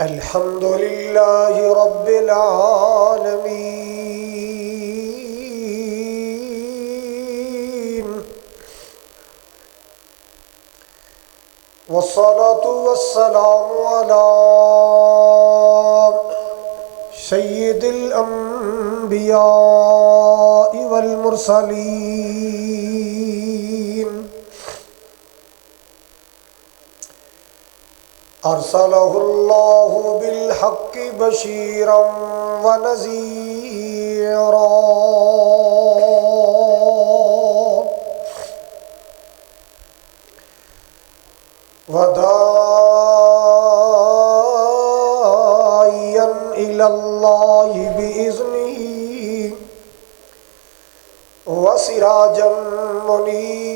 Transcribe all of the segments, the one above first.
الحمد لله رب العالمين، والصلاة والسلام على سيد الأنبياء والمرسلين، أرسله الله بالحق بشيرا ونذيرا، وداعيا إلى الله بإذنه وسراجا منيرا.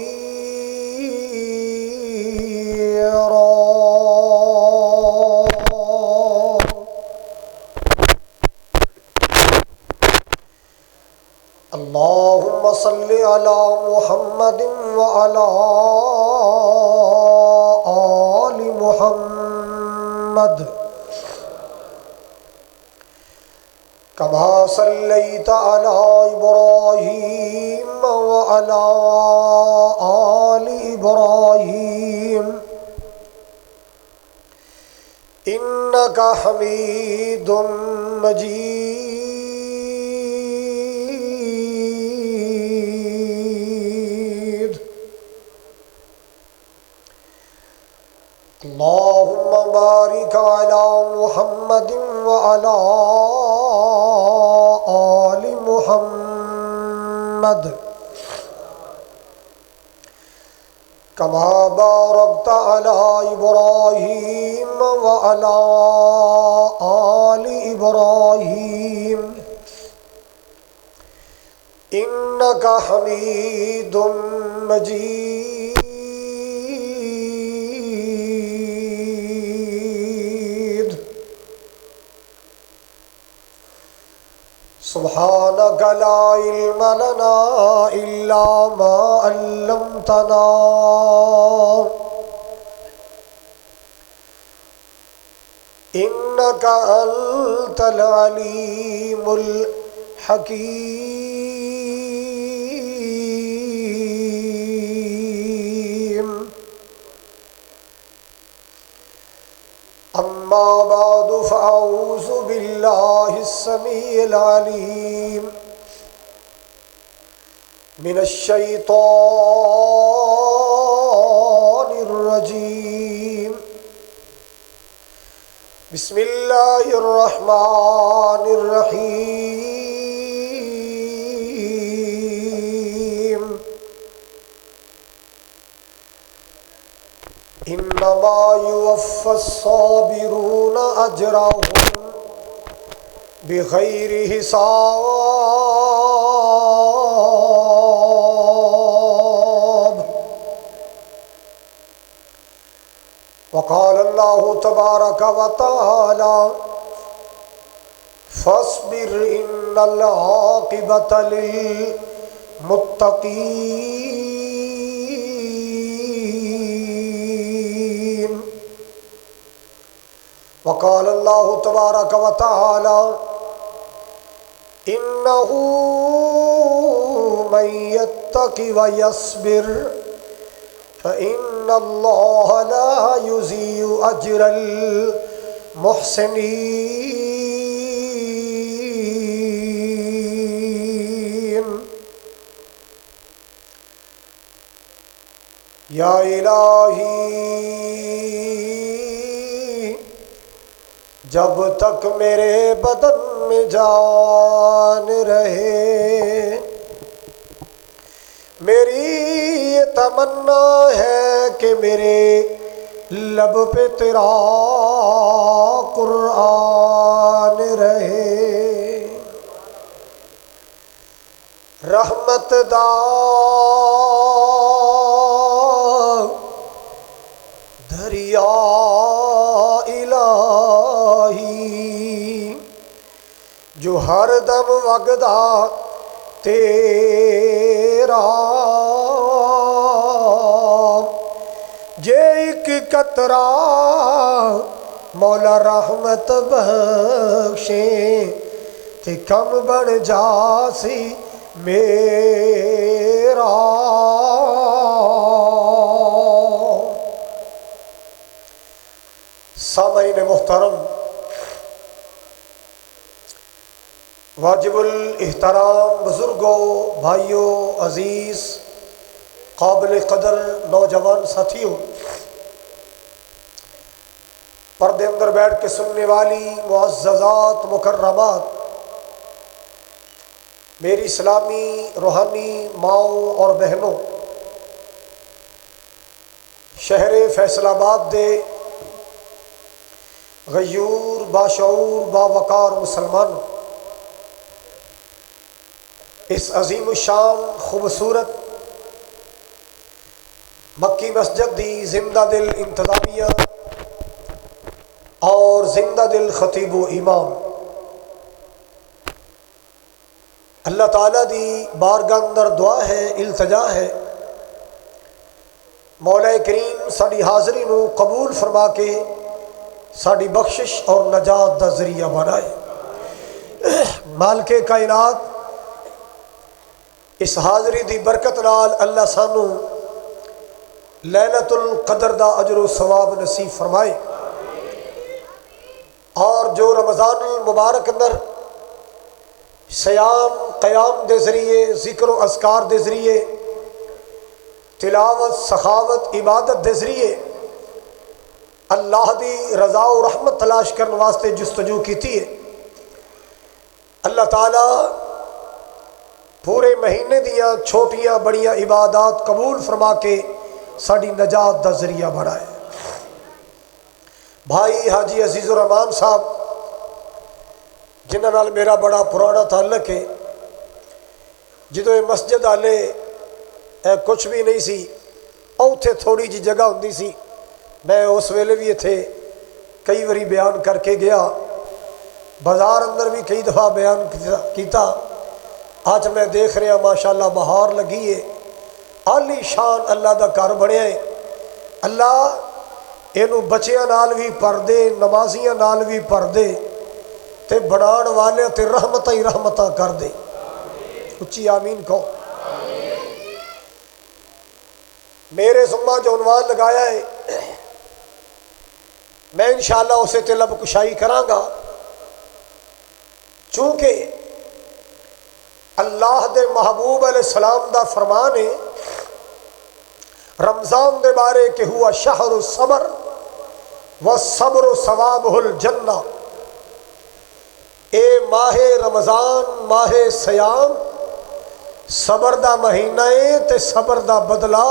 اللهم صل على محمد وعلى آل محمد كما صليت على إبراهيم وعلى آل إبراهيم إنك حميد مجيد. اللهم بارك على محمد وعلى آل محمد كما باركت على إبراهيم وعلى آل إبراهيم إنك حميد مجيد. سبحانك لا علم لنا إلا ما علمتنا إنك أنت العليم الحكيم. أما بعد فأعوذ بالله السميع العليم من الشيطان الرجيم. بسم الله الرحمن الرحيم. إنما يوفى الصابرون أجرهم بغير حساب. وقال الله تبارك وتعالى: فاصبر إن العاقبة للمتقين. وقال الله تبارك وتعالى: إنه من يتق ويصبر فإن الله لا يضيع أجر المحسنين. یا الہی، جب تک میرے بدن میں جان رہے، میری یہ تمنا ہے کہ میرے لب پہ تیرا قرآن رہے. رحمت دا دریا الہی جو ہر دم وگدا تیرا، جے ایک قطرہ مولا رحمت بخشے تے کم بن جاسی میرا۔ سامعین محترم، واجب الاحترام بزرگوں، بھائیوں، عزیز، قابل قدر نوجوان ساتھیوں، پردے اندر بیٹھ کے سننے والی معززات مکرمات، میری اسلامی روحانی ماؤں اور بہنوں، شہر فیصل آباد دے غیور باشعور باوقار مسلمانوں، اس عظیم الشان خوبصورت مکی مسجد دی زندہ دل انتظامیہ اور زندہ دل خطیب و امام، اللہ تعالیٰ دی بارگاہ اندر دعا ہے، التجا ہے، مولا کریم ساری حاضری نو قبول فرما کے ساری بخشش اور نجات دا ذریعہ بنائے۔ مالک کائنات اس حاضری دی برکت نال اللہ سانو لیلۃ القدر دا اجر و ثواب نصیب فرمائے، اور جو رمضان المبارک اندر سیام قیام دے ذریعے، ذکر و اذکار دے ذریعے، تلاوت سخاوت عبادت دے ذریعے اللہ دی رضا و رحمت تلاش کرنے واسطے جستجو کیتی ہے، اللہ تعالیٰ پورے مہینے دیاں چھوٹیاں بڑیاں عبادات قبول فرما کے ساڑی نجات دا ذریعہ بڑھائے۔ بھائی حاجی عزیز الرحمان صاحب جنہاں نال میرا بڑا پرانا تعلق ہے، جدو یہ مسجد آلے کچھ بھی نہیں سی، اوتھے تھوڑی جی جگہ ہوندی سی، میں اس ویلے بھی تھے کئی وری بیان کر کے گیا، بازار اندر بھی کئی دفعہ بیان کیتا، آج میں دیکھ رہا ماشاءاللہ بہار لگی ہے، عالی شان اللہ دا گھر بڑھیا ہے، اللہ اینو بچیاں نال بھی پر دے، نمازیاں نال بھی پر دے، تے بڑھان والے تے رحمتہ ہی رحمتہ کر دے، اچھی آمین کہو۔ میرے ذمہ جو عنوان لگایا ہے میں انشاءاللہ اسے طلب کشائی کراں گا، چونکہ اللہ دے محبوب علیہ السلام دا فرمان ہے رمضان دے بارے کہ ہوا شہر الصبر والصبر ثوابہ الجنہ، اے ماہ رمضان ماہ سیام صبر دا مہینہ ہے تے صبر دا بدلہ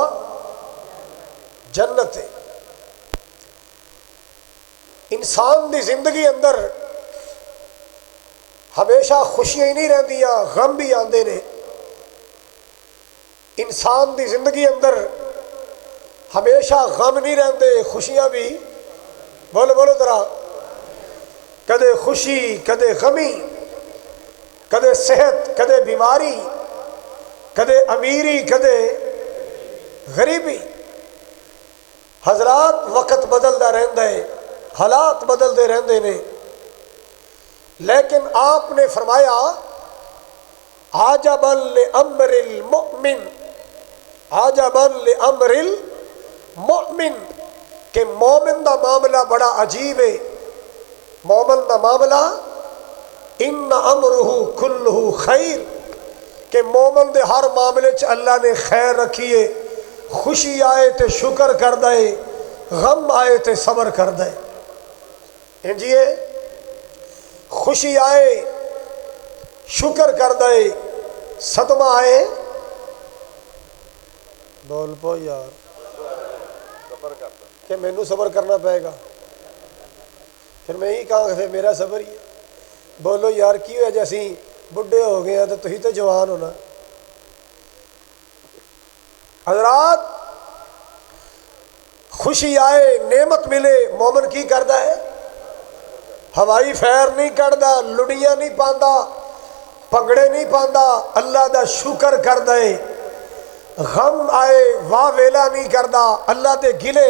جنت ہے۔ انسان دی زندگی اندر ہمیشہ خوشیاں ہی نہیں رہندیاں، غم بھی آندے نے۔ انسان دی زندگی اندر ہمیشہ غم نہیں رہندے، خوشیاں بھی، بولو بولو ذرا، کدے خوشی کدے غمی، کدے صحت کدے بیماری، کدے امیری کدے غریبی۔ حضرات وقت بدلدا رہندا ہے، حالات بدلدے رہندے نے، لیکن آپ نے فرمایا عجبا لامر المؤمن، عجبا لامر المؤمن، کہ مومن دا معاملہ بڑا عجیب ہے، مومن دا معاملہ ان امرہ کلہ خیر، کہ مومن دے ہر معاملے چ اللہ نے خیر رکھی ہے، خوشی آئے تے شکر کر دے، غم آئے تے صبر کر دے۔ انجیے خوشی آئے شکر کر دے، صدمہ آئے بول پو یار کہ مینوں صبر کرنا پائے گا، پھر میں ہی کہاں کہ میرا صبر ہی ہے۔ بولو یار کی ہویا جیسی بڈھے ہو گئے ہیں تو تھی تو جوان ہونا۔ حضرات خوشی آئے نعمت ملے مومن کی کردا ہے؟ ہوائی فیر نہیں کردا، لڑیاں نہیں پاندا، پگڑے نہیں پاندا، اللہ دا شکر کر دے۔ غم آئے واہ ویلا نہیں کردا، اللہ دے گلے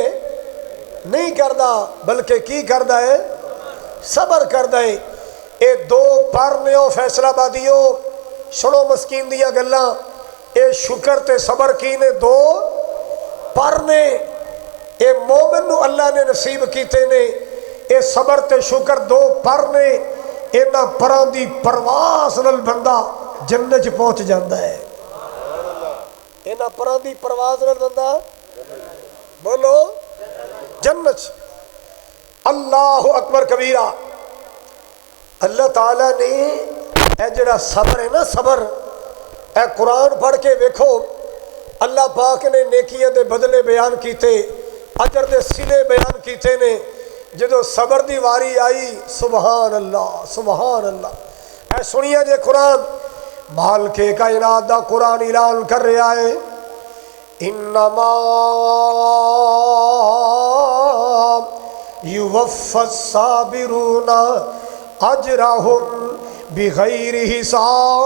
نہیں کردا بلکہ کی کردا ہے صبر کردا ہے اے دو پر نے او فیصلہ بادیو سنو مسکین دیا گلاں اے شکر تے صبر کی نے دو پر نے اے مومن نو اللہ نے نصیب کیتے نے اے صبر تے شکر دو پر نے اینا پران دی پرواز نال بندہ جنت چ پہنچ جاندا ہے اینا پران دی پرواز نال بندہ بولو جنت اللہ اکبر کبیرہ اللہ تعالیٰ نے اے جڑا صبر ہے نا صبر اے قرآن پڑھ کے ویکھو اللہ پاک نے نیکیاں دے بدلے بیان کیتے اجر دے صلے بیان کیتے نے جدو صبر دی واری آئی سبحان اللہ اے سنیا جے قرآن مال کے کائنات دا قرآن اعلان کر رہا ہے انما یوفی الصابرون اجرہم بغیر حساب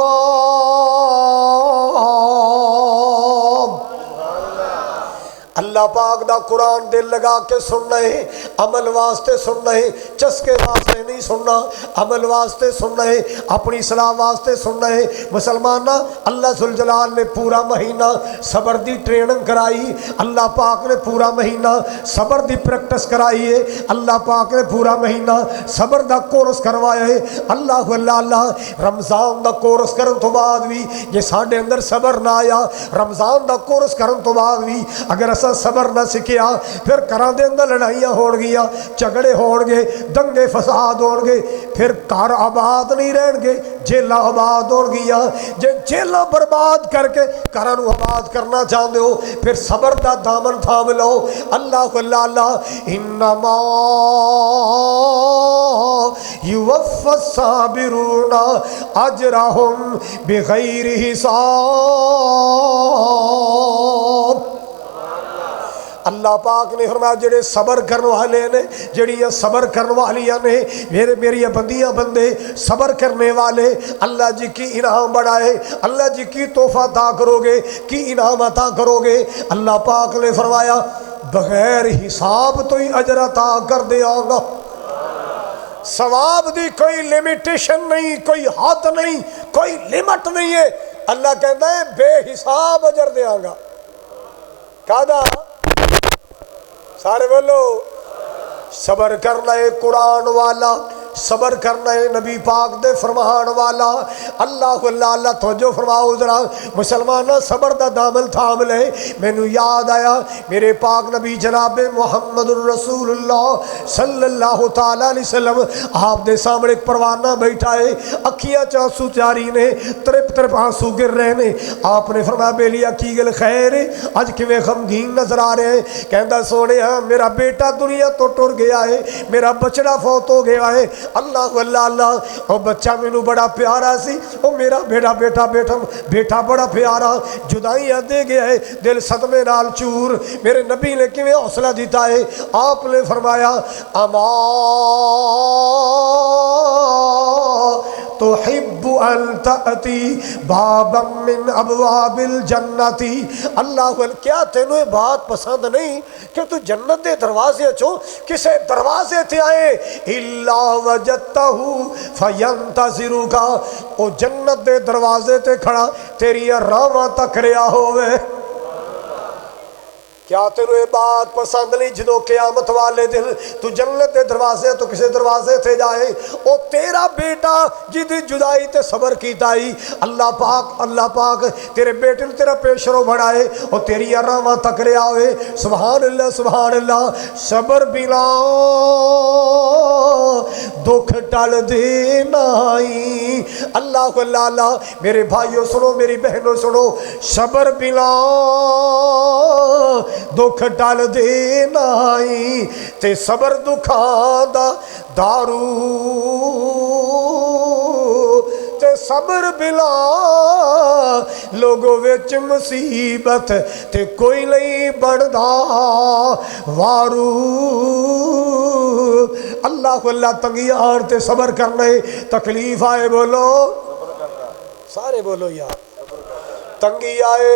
اللہ پاک دا قرآن دل لگا کے سننا ہے عمل واسطے سننا ہے چسکے واسطے نہیں سننا عمل واسطے سننا ہے اپنی صلاح واسطے سننا ہے مسلمانہ اللہ ذوالجلال نے پورا مہینہ صبر دی ٹریننگ کرائی اللہ پاک نے پورا مہینہ صبر دی پریکٹس کرائی ہے اللہ پاک نے پورا مہینہ صبر دا کورس کروایا ہے اللہ رمضان دا کورس کرن تو بعد بھی یہ ساڑھے اندر صبر نہ آیا رمضان دا کورس کرن تو بعد بھی اگر ایسا صبر نہ سکھیا پھر کراں دے اندر لڑائیاں ہون گیا جھگڑے ہون گے دنگے فساد ہون گے پھر کار آباد نہیں رہن گے جیلہ آباد ہون گیا جے جیلہ برباد کر کے کرانو آباد کرنا چاہتے ہو پھر صبر دا دامن تھام لو اللہ انما یوفی الصابرون اجرہم بغیر حساب اللہ پاک نے فرمایا جڑے صبر کرنے والے نے جڑیاں صبر کرنے والیاں نے میری بندیاں بندے صبر کرنے والے اللہ جی کی انعام بڑھائے اللہ جی کی تحفہ عطا کرو گے کی انعام عطا کرو گے اللہ پاک نے فرمایا بغیر حساب تو ہی اجر عطا کر دیا گا ثواب دی کوئی لیمیٹیشن نہیں کوئی حد نہیں کوئی لیمٹ نہیں ہے اللہ کہتا ہے بے حساب اجر دیا گا کہا سارے بولو صبر کرنا ہے قرآن والا صبر کرنا ہے نبی پاک دے فرمان والا اللہ توجہ فرماؤ ذرا مسلمانہ صبر دا دامن تھام لے میں نو یاد آیا میرے پاک نبی جناب محمد الرسول اللہ صلی اللہ تعالیٰ علیہ وسلم آپ دے سامنے ایک پروانہ بیٹھا ہے اکھیاں چانسو چاری نے ترپ ترپ آنسو گر رہے نے آپ نے فرمایا بیلیا کی گل خیر ہے آج کیویں غمگین نظر آ رہے ہیں کہندا سونے ہاں میرا بیٹا دنیا تو ٹر گیا ہے میرا بچڑا فوت ہو گیا ہے اللہ او بچہ میں نو بڑا پیارا سی او میرا بیٹا بڑا پیارا جدائیاں دے گیا ہے دل صدمے نال چور میرے نبی نے کیویں حوصلہ دیتا ہے آپ نے فرمایا اما تحب ان تأتی بابا من ابواب الجنتی اللہ کیا تینوں یہ بات پسند نہیں کہ تو جنت دے دروازے چو کسے دروازے تھے آئے اللہ وجدتہو فینتظرکا او جنت دے دروازے تے کھڑا تیری راواں تک ریا ہوئے کیا تینوں یہ بات پسند نہیں جدو قیامت والے دن تو جنت دے دروازے تو کسے دروازے تھے جائے او تیرا بیٹا جدی جدائی تے صبر کیتا ہی اللہ پاک تیرے بیٹے نے تیرا پیشرو بڑھائے او تیری راواں تک ریا ہوئے سبحان اللہ صبر بلا دکھ ٹل دینائی اللہ میرے بھائیوں سنو میری بہنوں سنو صبر بلا دکھ ٹل دینائی تے صبر دکھان دا دارو تے صبر بلا لوگوں وچ مصیبت تے کوئی نہیں بڑھدا وارو اللہ تنگی آر تے صبر کرنے تکلیف آئے بولو سارے بولو یار تنگی آئے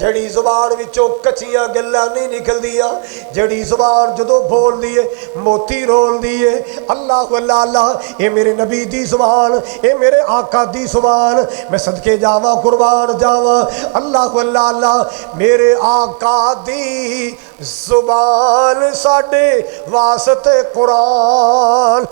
جڑی زبان وچوں کچیاں گلاں نہیں نکلدیاں، جڑی زبان جدوں بول دیے موتی رول دیے۔ اللہ اللہ اللہ، اے میرے نبی دی زبان، اے میرے آقا دی زبان، میں صدقے جاواں قربان جاواں۔ اللہ اللہ اللہ، میرے آقا دی زبان ساڈے واسطے قرآن،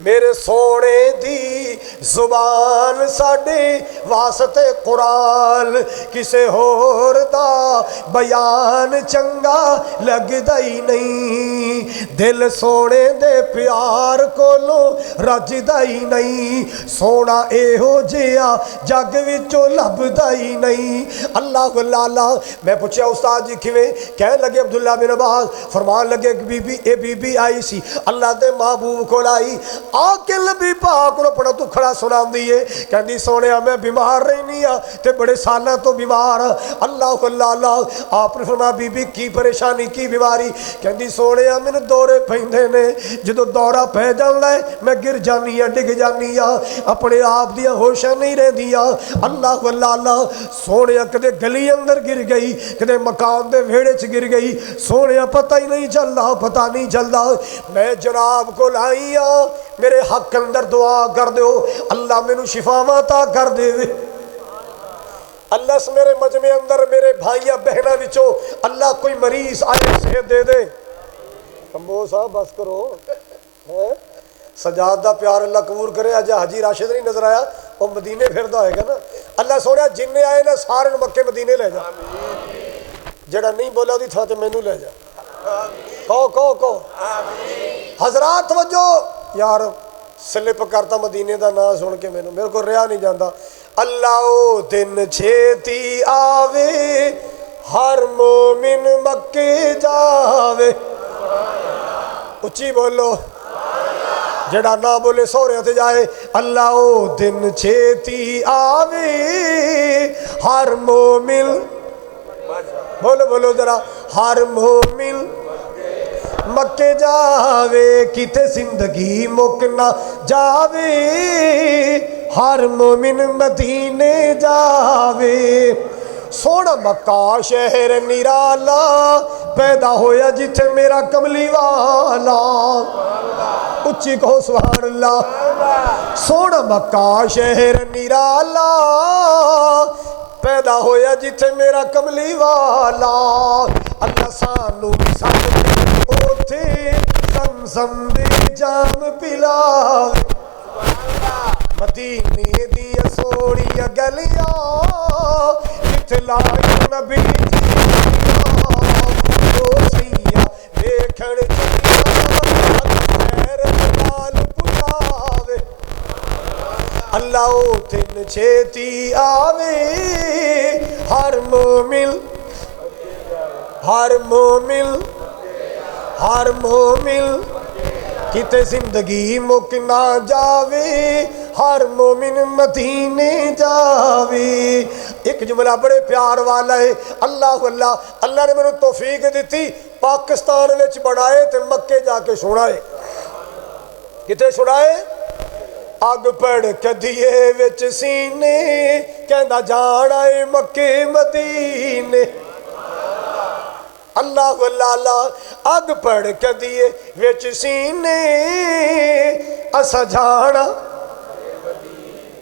میرے سونے دی زبان ساڈے واسطے قرآن، کسے ہور دا بیان چنگا لگدا ہی نہیں، دل سونے دے پیار کولوں رجدا ہی نہیں، سونا ایہو جیا جگ وچوں لبدا ہی نہیں۔ اللہ اللہ اللہ، میں پوچھیا استاد جی کیویں؟ کہن لگے عبداللہ بن عباس فرمان لگے کہ بی بی آئی سی اللہ دے محبوب کول آئی، آ کے نبی پاک نو اپنا دکھڑا سنا دیے، کہندی سونیا میں بیمار رہنی ہاں تے بڑے سالاں تو بیمار ہاں۔ اللہ اللہ اللہ، آپ نے فرمایا بی بی کی پریشانی کی بیماری؟ کہندی سونیا مینوں دورے پیندے نے، جدوں دورہ پہ جاندا ہے میں گر جانی ہاں، ڈگ جانی ہاں، اپنے آپ دیاں ہوشاں نہیں رہندیاں۔ اللہ اللہ اللہ، سونیا کدے گلی اندر گر گئی، کدے مکان دے ویڑے چ گر گئی، سونیا پتہ ہی نہیں چلدا، پتہ نہیں چلدا۔ میں جناب کو لائی ہاں، میرے حق اندر دعا کر دیو، اللہ مینوں شفاواں عطا کر دے۔ اللہ اس میرے مجمع اندر میرے بھائیاں بہناں وچوں اللہ کوئی مریض آئے صحت دے دے۔ کمبو صاحب بس کرو، سجاد دا پیار اللہ قبول کرے۔ اج حاجی راشد نہیں نظر آیا، وہ مدینے پھردا ہوئے گا نا۔ اللہ سونا جن آئے نا سارے مکے مدینے لے جا، جڑا نہیں بولا دی تھا تے مینوں لے جا۔ کہو حضرات توجہ، یار سلپ کرتا مدینے دا نام سن کے میرے کو رہا نہیں جاندہ۔ اللہ او دن چھیتی آوے، ہر مومن مکے جاوے، اچھی بولو، جڑا نہ بولے سورے تے جائے۔ اللہ او دن چھیتی آوے، ہر مومن، بولو بولو ذرا، ہر مومن مکے جاوے، کتے زندگی مکنا جاوے، ہر مومن مدینے جاوے۔ سونا مکہ شہر نرالا، پیدا ہویا جتھے میرا کملی والا، اچھی کہو سبحان اللہ۔ سونا مکہ شہر نرالا، پیدا ہویا جتھے میرا کملی والا، اللہ سانو اوتھے زمزم دے جام پلاوے، مدینے دیا سوڑیاں گلیاں جتھے لائے نبی او سیاں ویکھن چلیا، خیر جلال پجاوے۔ اللہ او دن چھیتی آوے، ہر مومن، ہر مومن، ہر مومن، کتے زندگی مک نہ جاوے، ہر مومن مدینے جاوے۔ ایک جملہ بڑے پیار والا ہے، اللہ اللہ، اللہ نے میں توفیق دیتی پاکستان وچ بڑھائے تے مکے جا کے سنائے۔ کتے سنائے؟ اگ پڑ کدیے وچ سینے، کہندا جانا ہے مکے مدینے۔ اللہ اللہ اللہ، اگ پڑ کدیے وچ سینے، اسا جانا،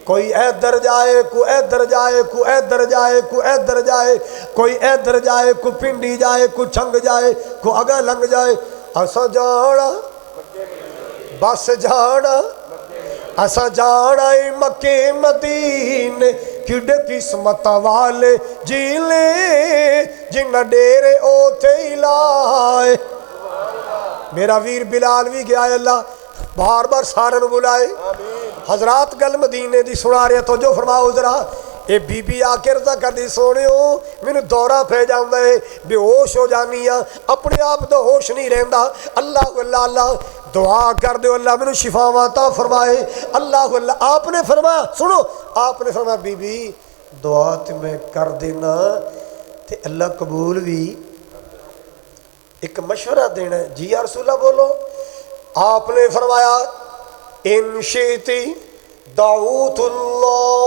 کوئی ادھر جائے کو ادھر جائے کو ادھر جائے کو ادھر جائے، کوئی ادھر جائے کو پنڈی جائے کو چھنگ جائے کو اگا لنگ جائے، اسا جانا بس جانا، اسا جانا مکے مدینے، کڈے قسمت والے جیلے جنہ ڈیرے اوتھے ہی لائے۔ میرا ویر بلال بھی گیا ہے، اللہ بار بار سارے نو بلائے۔ حضرات گل مدینے دی سنا رہے تو جو فرماؤ ذرا، اے بی بی آ کے رضا کر دی سونےو، مینوں دورہ پہ جاندہ ہے، بے ہوش ہو جانی ہاں، اپنے آپ تو ہوش نہیں رہندا۔ اللہ اللہ اللہ، دعا کر دے اللہ مینوں شفاواں عطا فرمائے۔ اللہ اللہ، آپ نے فرمایا، سنو، آپ نے فرمایا بی بی دعا تے میں کر دینا تے اللہ قبول بھی۔ ایک مشورہ دینا ہے، جی یا رسول اللہ بولو۔ آپ نے فرمایا ان شئتی دعوت اللہ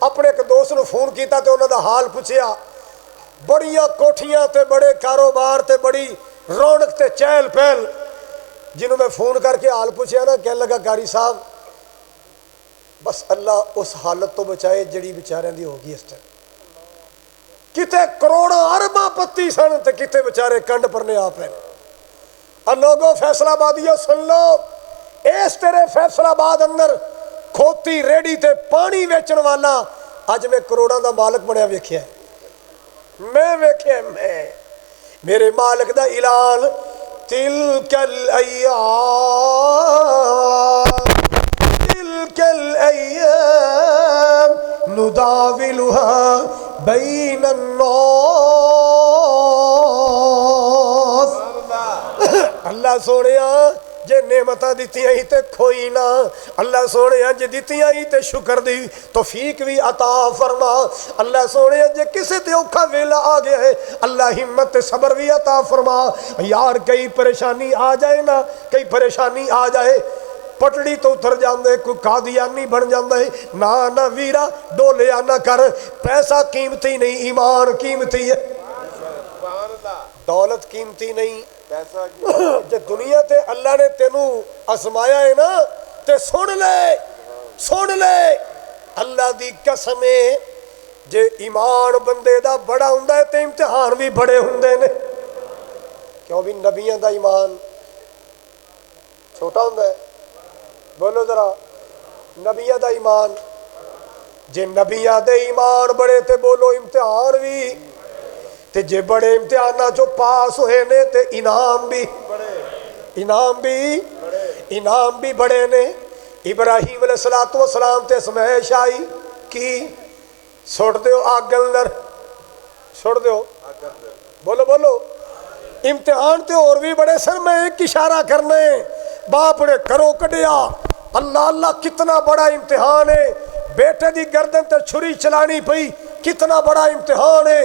اپنے ایک دوست نو فون کیتا تے انہاں دا حال پوچھیا، بڑیاں کوٹھیاں تے بڑے کاروبار تے بڑی رونق تے چہل پہل. جنہوں میں فون کر کے حال پوچھیا نا، کہنے لگا قاری صاحب بس اللہ اس حالت تو بچائے جڑی بیچاریاں دی ہوگی اس ٹائم. کتے کروڑاں ارباں پتی سن تے کتے بیچارے کنڈ پرنے آ پے. اور لوگوں فیصلہ آبادیوں سن لو، اس تیرے فیصلہ آباد اندر کھوتی ریڑی تے پانی ویچن والا اج میں کروڑاں دا مالک بنیا ویکھیا ہے. میں ویکھیا میں میرے مالک دا اعلان، تلک الایام تلک الایام نداولها بین الناس. اللہ سونیا جے نعمتاں دتیاں ہی تے کھوئی نہ، اللہ سونیا جے دتیاں ہی تے شکر دی توفیق بھی عطا فرما. اللہ سونیا جے کسے تے اوکھا ویلا آ گیا ہے اللہ ہمت تے صبر بھی عطا فرما. یار کئی پریشانی آ جائے نا، کئی پریشانی آ جائے پٹڑی تو اتر جاندے، کوئی قادیانی بن جاندے. نہ ویرا ڈولیا نہ کر، پیسہ قیمتی نہیں، ایمان قیمتی ہے. دولت قیمتی نہیں. جے دنیا تے اللہ نے تینوں آزمایا ہے نا تے سن لے اللہ دی قسم ہے، جے ایمان بندے دا بڑا ہوندا ہے تے امتحان بھی بڑے ہوندے نے. کیوں بھی نبیاں دا ایمان چھوٹا ہوندا ہے؟ بولو ذرا، نبیاں دا ایمان، جے نبیاں دے ایمان بڑے تے بولو امتحان بھی تے جے بڑے امتحانہ جو پاس ہوئے نے تے انعام بھی بڑے نے. ابراہیم علیہ السلام تے سمائش آئی کی سوڑ دیو آگ اندر، سوڑ دیو بولو امتحان تے اور بھی بڑے. سر میں ایک اشارہ کرنے باپ نے کرو کڈیا. اللہ کتنا بڑا امتحان ہے. بیٹے دی گردن تے چھری چلانی پئی، کتنا بڑا امتحان ہے.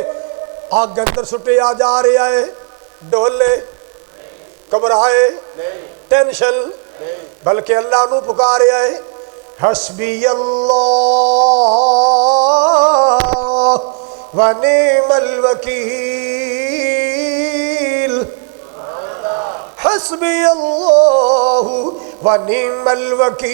آگ اندر سٹے آ جا رہے آئے، ڈولے گھبرائے ٹینشن، بلکہ اللہ نو پکارے آئے، حسبی اللہ ونعم الوکیل، حسبی اللہ ونعم الوکیل.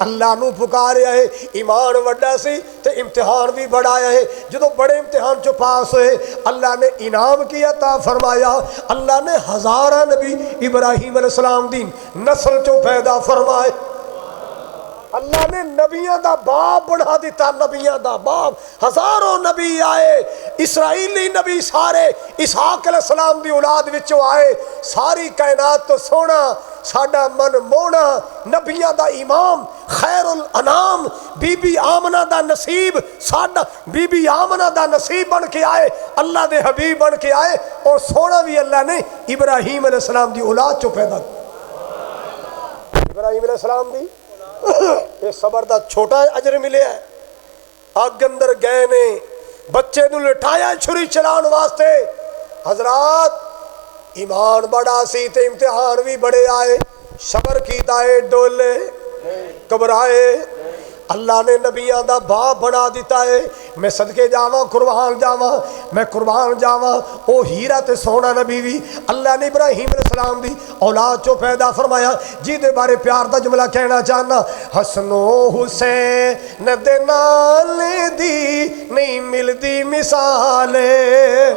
اللہ نو پکارے آئے. ایمان وڈا سی تے امتحان بھی بڑا ہے. جدو بڑے امتحان چو پاس ہوئے اللہ نے انعام کی عطا فرمایا. اللہ نے ہزارہ نبی ابراہیم علیہ السلام دی نسل چو پیدا فرمائے. اللہ نے نبیاں دا باپ بڑھا دیتا، نبیاں دا باپ. ہزاروں نبی آئے، اسرائیلی نبی سارے اسحاق علیہ السلام دی اولاد وچوں آئے. ساری کائنات تو سونا ساڈا من مونا نبیاں دا امام خیر الانام بی بی آمنہ دا نصیب، ساڈا بی بی آمنہ دا نصیب بن کے آئے، اللہ دے حبیب بن کے آئے. اور سونا بھی اللہ نے ابراہیم علیہ السلام دی اولاد چو پیدا. ابراہیم علیہ السلام دی یہ صبر دا چھوٹا اجر ملے ہے. آگ اندر گئے نے، بچے نو لٹایا چھری چلان واسطے. حضرات ایمان بڑا سی تے امتحان بھی بڑے آئے. صبر کیتا ہے، ڈولے گھبرائے. اللہ نے نبیاں دا باپ بنا دیتا ہے. میں صدقے جاواں، قربان جاواں، میں قربان جاواں. او ہیرا تے سونا نبی بھی اللہ نے ابراہیم علیہ السلام دی اولاد چو پیدا فرمایا. جی دے بارے پیار دا جملہ کہنا چاہنا، حسن و حسین دے نال دی نہیں ملدی مثالے،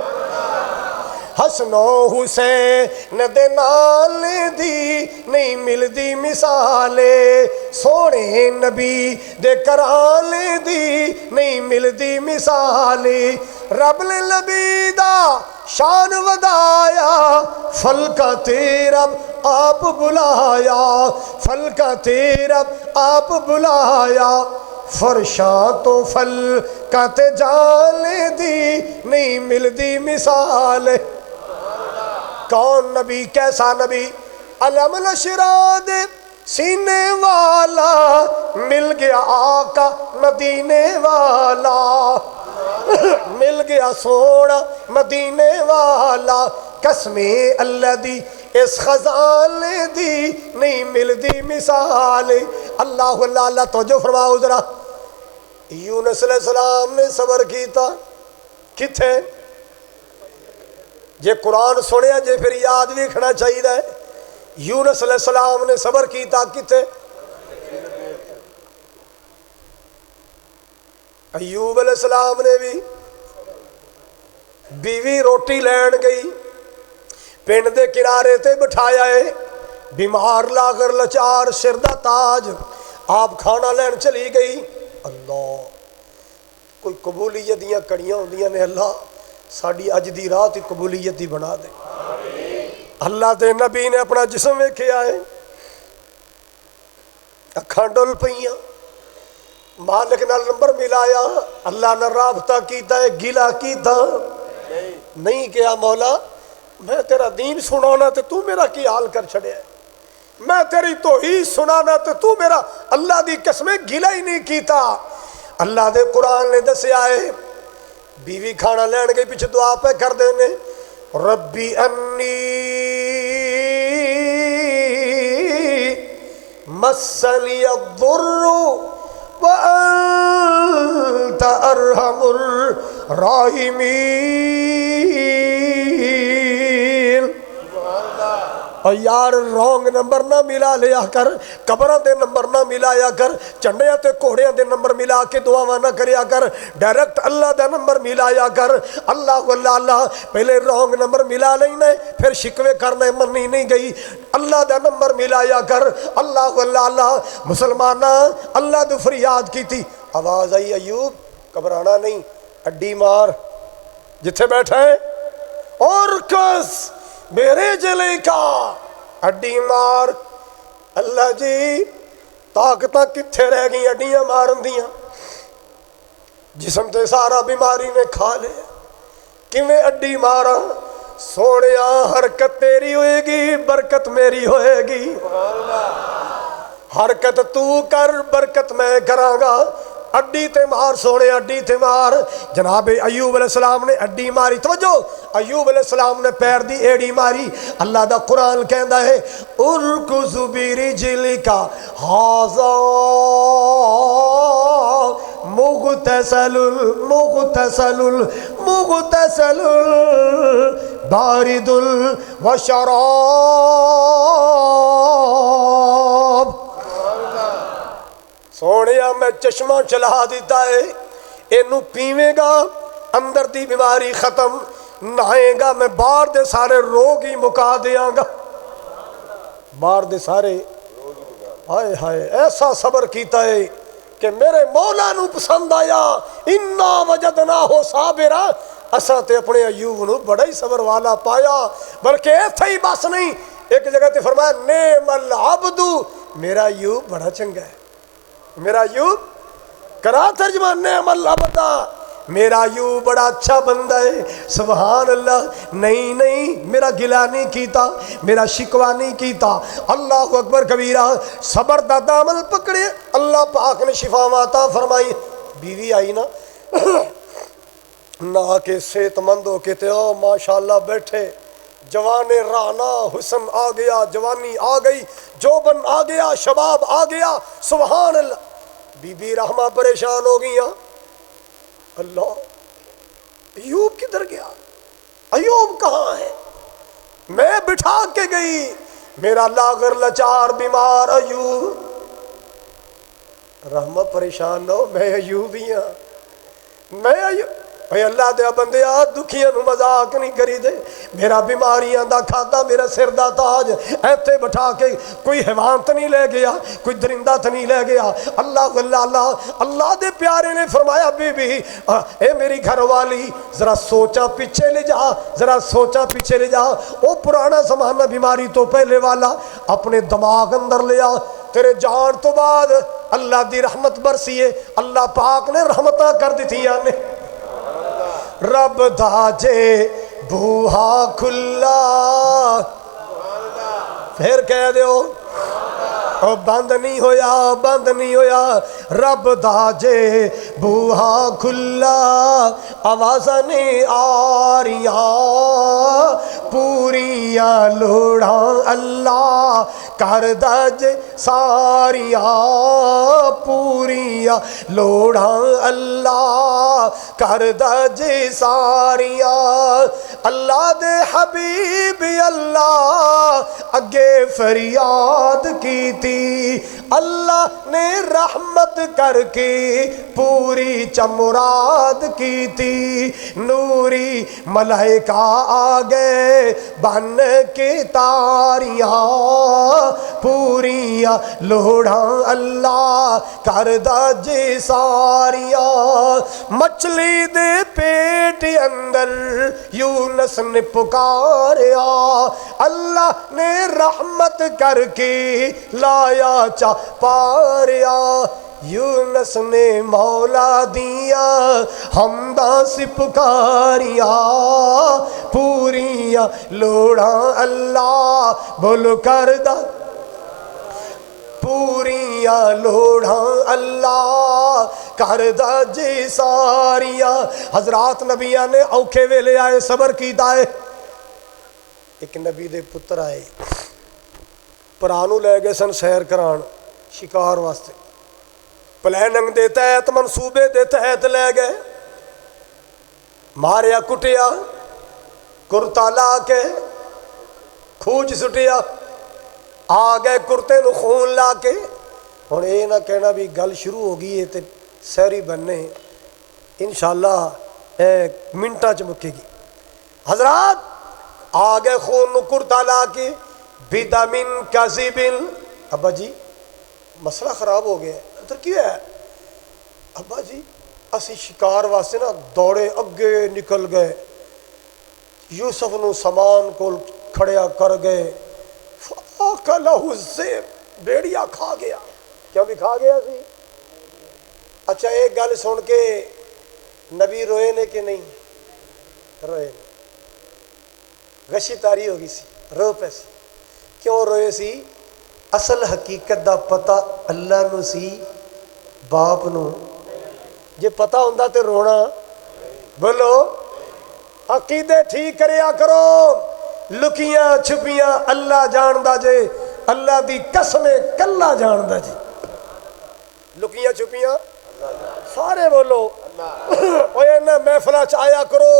حسن و حسین دے نال دی نہیں ملدی مثالے، سونے نبی دے کرال دی نہیں ملدی مثالے. رب نے نبی دا شان ودایا، فلکا تیرا آپ بلایا، فلکا تیرا آپ بلایا، فرشاں تو فلکا تے جال دی نہیں ملدی مثال. کون نبی، کیسا نبی؟ علم الاشراد سینے والا، مل گیا آقا مدینے والا، مل گیا سونا مدینے والا. قسمے اللہ دی اس خزانے دی نہیں ملدی مثال اللہ اللہ اللہ توجہ فرماؤ ذرا یونس علیہ السلام نے صبر کیتا کتھے جے قرآن سنیا جے پھر یاد بھی کھڑا چاہیے یونس علیہ السلام نے صبر کیتا کتھے ایوب علیہ السلام نے بھی بیوی روٹی لین گئی پنڈ دے کنارے تے بٹھایا ہے بیمار لاغر لچار سر دا تاج آپ کھانا لین چلی گئی اللہ کوئی قبولیت دیاں کڑیاں ہوندیاں نے اللہ ساڑی اج دی رات قبولیت دی بنا دے اللہ دے نبی نے اپنا جسم ویکھے آئے اکھاں ڈل پئیاں مالک نال نمبر ملایا اللہ نے رابطہ کیتا ہے گلا کیتا نہیں کیا مولا میں تیرا دین سنانا تے تو میرا کی حال کر چھڑیا ہے میں تیری توحید سنانا تے تو میرا اللہ دی قسمیں گلا ہی نہیں کیتا اللہ دے قرآن نے دسیا ہے بیوی کھانا لین گئی پیچھے دعا پہ کر دینے ربی انی مسنی الضر وَأَنْتَ أَرْحَمُ الرَّاحِمِينَ اور یار رونگ نمبر نہ ملا لیا کر قبروں دے نمبر نہ ملایا کر چنڈیاں تے کوڑیاں دے نمبر ملا کے دعاواں نہ کریا کر ڈائریکٹ اللہ دا نمبر ملایا کر اللہ اللہ اللہ پہلے رونگ نمبر ملا لینا پھر شکوے کرنے منی نہیں گئی اللہ دا نمبر ملایا کر اللہ اللہ اللہ مسلمانہ اللہ دو فریاد کی تھی آواز آئی ایوب گھبرانا نہیں اڈی مار جتھے بیٹھے اور کس میرے جلے کا اڈی مار اللہ جی طاقتاں کتھے رہ گئی اڈیاں مارن دیاں جسم تے سارا بیماری نے کھا لے کیویں اڈی مارا سونیا حرکت تیری ہوئے گی برکت میری ہوئے گی حرکت تو کر برکت میں کراں گا اڈی تے مار سونے اڈی تے مار جناب ایوب علیہ السلام نے اڈی ماری توجہ ایوب علیہ السلام نے پیر دی ایڑی ماری اللہ دا قرآن کہندا ہے ارکض برجلک ھذا مغتسل بارد وشراب سونیا میں چشمہ چلا دیتا ہے اینو پیوے گا اندر دی بیماری ختم نہائے گا میں باہر دے سارے روگ ہی مکا دیاں گا باہر دے سارے ہائے ہائے ایسا صبر کیتا ہے کہ میرے مولا نو پسند آیا انا وجدناہ صابرا اساں تے اپنے ایوب نو بڑا ہی صبر والا پایا بلکہ ایتھے ہی بس نہیں ایک جگہ تے فرمایا نعم العبد میرا ایوب بڑا چنگا ہے میرا ایوب کرا ترجمہ نعم العبد میرا ایوب بڑا اچھا بندہ ہے سبحان اللہ نہیں نہیں میرا گلہ نہیں کیتا میرا شکوہ نہیں کیتا اللہ اکبر کبیرہ صبر دا دامن پکڑے اللہ پاک نے شفا عطا فرمائی بیوی آئی نا نہ کے صحت مند ہو کے تے او ماشاءاللہ بیٹھے جوان رانا حسن آ گیا جوانی آ گئی جوبن آ گیا شباب آ گیا سبحان اللہ بی بی رحمہ پریشان ہو گیا اللہ ایوب کدھر گیا ایوب کہاں ہے میں بٹھا کے گئی میرا لاغر لچار بیمار ایوب رحمہ پریشان ہو میں ایوب ہی ہاں میں ایوب اے اللہ دیا بندیا دکھیاں نو مذاق نہیں کری دے میرا بیماریاں دا کھادا میرا سر دا تاج ایتھے بٹھا کے کوئی حیوان تو نہیں لے گیا کوئی درندہ تو نہیں لے گیا اللہ اللہ اللہ اللہ دے پیارے نے فرمایا بی بی اے میری گھر والی ذرا سوچا پیچھے لے جا ذرا سوچا پیچھے لے جا او پرانا زمانہ بیماری تو پہلے والا اپنے دماغ اندر لیا تیرے جان تو بعد اللہ دی رحمت برسی ہے اللہ پاک نے رحمتہ کر دی تھی یعنی رب دا جے بوہا کھلا پھر کہہ دیو او بند نہیں ہویا رب دا جے بوہا کھلا آوازاں نے آ رہیاں پوریاں لوڑاں اللہ کردہ جے ساریاں پوریاں لوڑاں اللہ کردہ جے ساریاں اللہ دے حبیب اللہ اگے فریاد کی تھی اللہ نے رحمت کر کے پوری چمراد کی تھی نوری ملائکہ آگئے بن کے تاریاں پوریاں لوڑاں اللہ کردہ جے ساریاں مچھلی دے پیٹ اندر یونس نے پکاریا اللہ نے رحمت کر کے لایا چا پاریا یونس نے مولا دیا حمداں سے پکاریا پوریاں لوڑاں اللہ بولو کردہ پوریاں لوڑاں اللہ کردہ جے ساریاں حضرات نبیاں نے اوکھے ویلے آئے صبر کیتا ہے ایک نبی دے پتر آئے پرانو لے گئے سن سیر کران شکار واسطے پلاننگ دے تحت منصوبے دے تحت لے گئے ماریا کٹیا کرتا لا کے کھوج سٹیا آ گئے کرتے نو خون لا کے ہن اے نہ کہنا بھی گل شروع ہو گئی ہے تے سیری بننے انشاءاللہ منٹاں چ مکے گی حضرات آ گئے خون نو کرتا لا کے بدمن کذبن ابا جی مسئلہ خراب ہو گیا ادھر کیا ہے ابا جی اسی شکار واسطے نا دوڑے اگے نکل گئے یوسف نو سامان کو کھڑیا کر گئے فَأَكَلَهُ الذِّئْبُ بیڑیا کھا گیا کیا بھی کھا گیا سی اچھا ایک گل سن کے نبی روئے نے کہ نہیں روئے نے غشی تاری ہوگی سی رو پہ سی کیوں روئے سی اصل حقیقت دا پتہ اللہ نو سی باپ نو جے پتہ ہوندہ تے رونا بولو عقیدے ٹھیک کریا کرو لکیاں چھپیاں اللہ جاندہ جے اللہ دی قسمیں کلا جاندہ جے لکیاں چھپیاں سارے بولو اوہ نہ محفلہ چایا کرو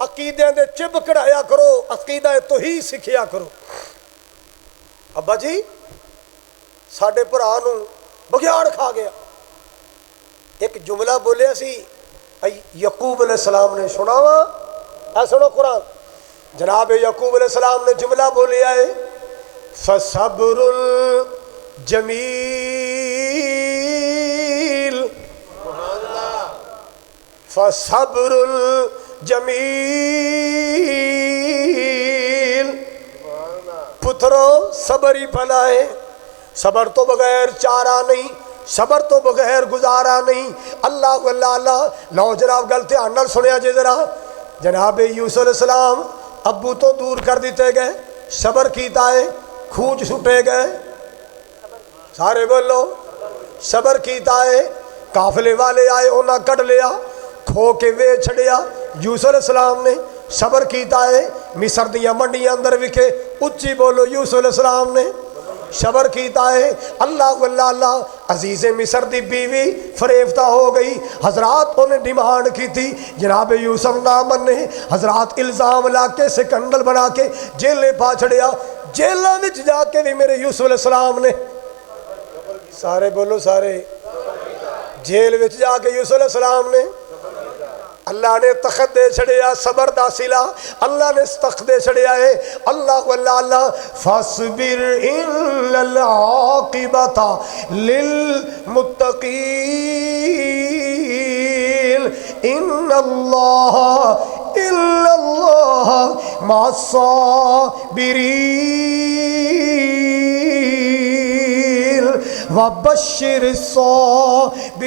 عقیدے دے چب کڑایا کرو عقیدہ توحید سکھیا کرو ابا جی ساڑھے پرانو بگیاڑ کھا گیا ایک جملہ بولیا سی یعقوب علیہ السلام نے سناوا اے سنو قرآن جناب یعقوب علیہ السلام نے جملہ بولیا ہے فَصَبْرٌ جَمِيلٌ فَصَبْرٌ جمیل پترو صبر ہی بھلا ہے صبر تو بغیر چارہ نہیں صبر تو بغیر گزارا نہیں اللہ اللہ لو جناب گل دھیان نال سنیا جے ذرا جناب یوسف علیہ السلام ابو تو دور کر دیتے گئے صبر کیتا ہے کھوج سٹے گئے سارے بولو صبر کیتا ہے قافلے والے آئے انہاں کٹ لیا کھو کے وے چھڑیا یوسف علیہ السلام نے صبر کیتا ہے مصر دیاں منڈیاں اندر وکھے اچھی بولو یوسف علیہ السلام نے صبر کیتا ہے اللہ اللہ عزیز مصر دی بیوی فریفتہ ہو گئی حضرات انہیں ڈیمانڈ کی تھی جناب یوسف نہ مننے حضرات الزام لا کے سکنڈل بنا کے جیلے پا چھڑیا جیلہ وچ جا کے بھی میرے یوسف علیہ السلام نے سارے بولو سارے جیل وچ جا کے یوسف علیہ السلام نے اللہ نے تخت دے چھڑیا صبر دا صلہ اللہ نے تخت دے چھڑیا ہے اللہ اللہ فاصبر ان العاقبۃ للمتقین ان اللہ مع الصابرین وبشر الصابرین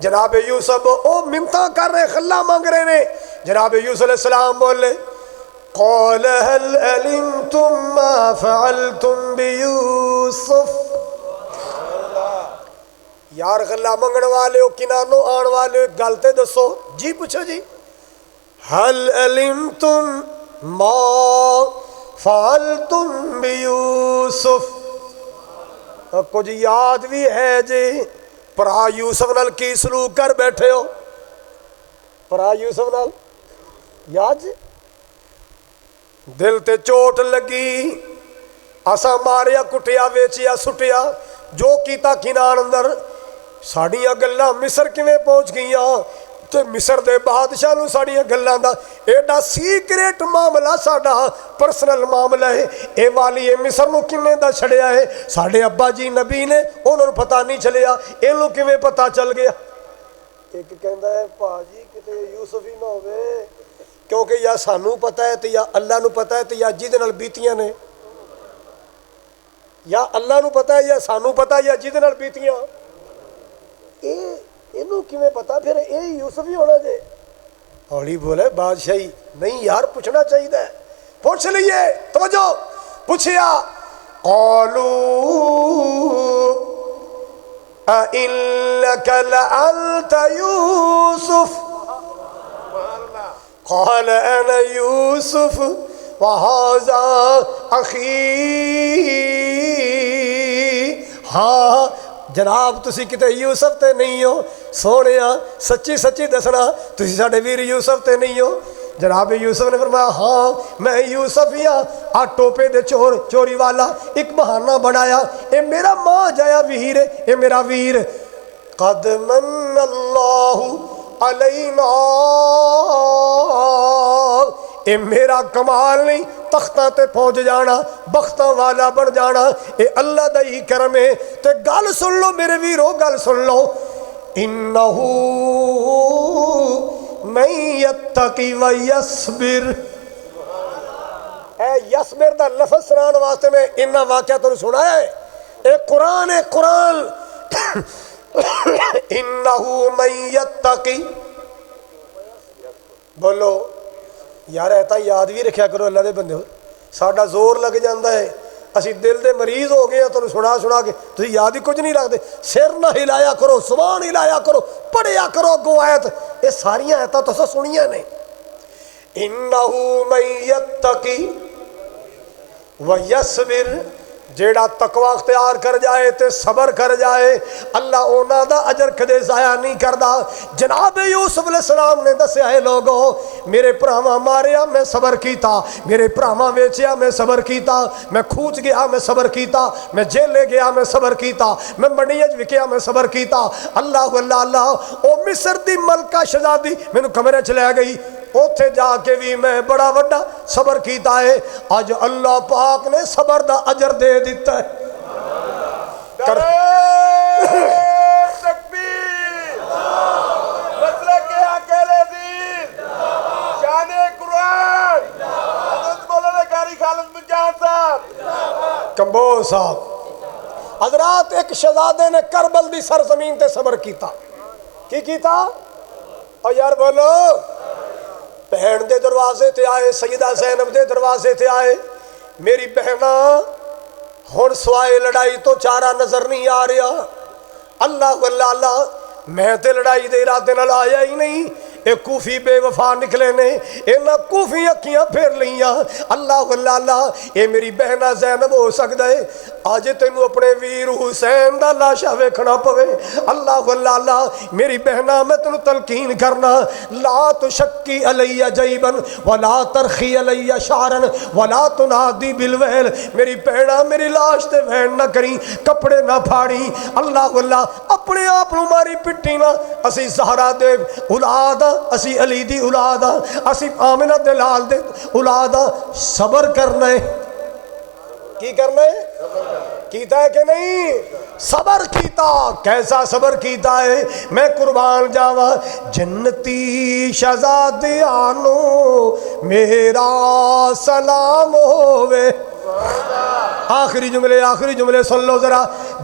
جناب یوسف او منتا کر رہے، خلا مانگ رہے نے. جناب یوسف علیہ السلام بولے قال هل علمتم ما فعلتم بیوسف. یار غلہ منگن والے ہو، کنانوں آن والے ہو، گل تے دسو. جی پوچھو جی. هل علمتم ما فعلتم بیوسف. کچھ یاد بھی ہے جی پرا یوسف نال کی سلوک کر بیٹھے ہو؟ پرا یوسف نال یاد جی؟ دل تے چوٹ لگی، اسا ماریا کٹیا ویچیا سٹیا، جو کیتا کنان اندر. ساڑیاں گلاں مصر کیویں پہنچ گئیاں تے مصر دے بادشاہ نوں ساڑیاں گلاں دا ایڈا سیکریٹ معاملہ ساڈا پرسنل معاملہ ہے. اے والی مصر نوں کنے دا چھڑیا ہے؟ ساڈے ابا جی نبی نے، انہوں نے پتہ نہیں چلیا، اینوں کیویں پتہ چل گیا؟ ایک کہندا ہے پاجی کتے یوسف ہی نہ ہوئے، کیونکہ یا سانوں پتہ ہے تے یا اللہ نوں پتہ ہے تے یا جہدے نال بیتیاں نے، یا اللہ نوں پتہ ہے یا سانوں پتہ ہے یا جہدے نال بیتیاں. اینوں کیویں پتہ؟ پھر اے یوسف ہی ہونا جے. ہولی بولے بادشاہی نہیں یار، پوچھنا چاہیے. پوچھ لیے، توجہ پوچھیا. قالوا أَإِنَّكَ لَأَنْتَ يُوسُفُ قال أنا يوسف وهذا أخي. ہاں جناب تسی کتے یوسف تے نہیں ہو؟ سونیا سچی سچی دسنا تسی ساڈے ویر یوسف تے نہیں ہو؟ جناب یوسف نے فرمایا ہاں میں یوسف ہی ہاں. آ ٹوپے دے چوری والا ایک بہانہ بنایا، اے میرا ماں جایا ویر ہے، اے میرا ویر. قد من اللہ علینا، اے میرا کمال نہیں تختہ تے پہنچ جانا، بختہ والا بن جانا، اے اللہ دا ہی کرم ہے. تے گل سن لو میرے ویرو، گل سن لو. انہو من یتقی و یصبر. اے یصبر دا لفظ سنان واسطے میں انہا واقعہ تو سنایا ہے. اے قرآن ہے قرآن. انہو من یتقی، بولو یار ایتا یاد بھی رکھیا کرو اللہ دے بندے ہو. ساڈا زور لگ جاندہ ہے، اسی دل دے مریض ہو گئے ہیں تو سنا کے تسی یاد ہی کچھ نہیں رکھتے. سر نہ ہلایا کرو، زبان ہلایا کرو، پڑھیا کرو گو آیت. یہ ساری آیتاں تو سنیاں نے. انہو من یتقی ویصبر، جیڑا تقوی اختیار کر جائے تے صبر کر جائے اللہ اونا دا اجر کدے ضائع نہیں کردا. جناب یوسف علیہ السلام نے دسیا ہے لوگوں میرے پراواں ماریا میں صبر کیتا، میرے پراواں ویچیا میں صبر کیتا، میں کھوچ گیا میں صبر کیتا، میں جیلے گیا میں صبر کیتا، میں منیج وکیا میں صبر کیتا. اللہ اللہ اللہ. او مصر دی ملکہ شہزادی مینوں کمرے چ لے گئی، اوتھے جا کے بھی میں بڑا وڈا صبر کیتا ہے. اج اللہ پاک نے صبر دا اجر دے دیتا ہے. تکبیر، مسلک اکیلے دین، شان قرآن، حضرت مولانا قاری خالد منجان صاحب کمبو صاحب. حضرات ایک شہزادے نے کربل دی سرزمین تے صبر کیتا. کی کیتا؟ اور یار بولو. بہن دے دروازے تے آئے، سیدہ زینب دے دروازے تے آئے، میری بہنہ ہن سوائے لڑائی تو چارہ نظر نہیں آ رہا. اللہ اللہ اللہ، میں تے لڑائی دے ارادے نال آیا ہی نہیں. اے کوفی بے وفا نکلے نے، اینا کوفی اکھیاں پھیر لیاں. اللہ اللہ اللہ. اے میری بہنہ زینب ہو سکتا ہے آج تینوں اپنے ویر حسین دا لاشا ویکھنا پوے. اللہ اللہ اللہ. میری بہنہ میں تینوں تلقین کرنا، لا تشکی علی جیبن ولا ترخی علی شعرن ولا تنادی بالویل. میری بہنہ میری لاش تے وین نہ کری، کپڑے نہ پھاڑی. اللہ اللہ. اپنے آپ نوں ماری پٹی نہ. اسی زہرا دے اولاد، اسی علی دی اولاد، اسی آمنہ دے لال دے اولاد. صبر کرنا ہے. کی کرنا ہے؟ کیتا ہے کہ نہیں؟ صبر کیتا. کیسا صبر کیتا ہے؟ میں قربان جاوا جنتی شہزادیانو میرا سلام ہووے. آخری جملے سن لو ذرا.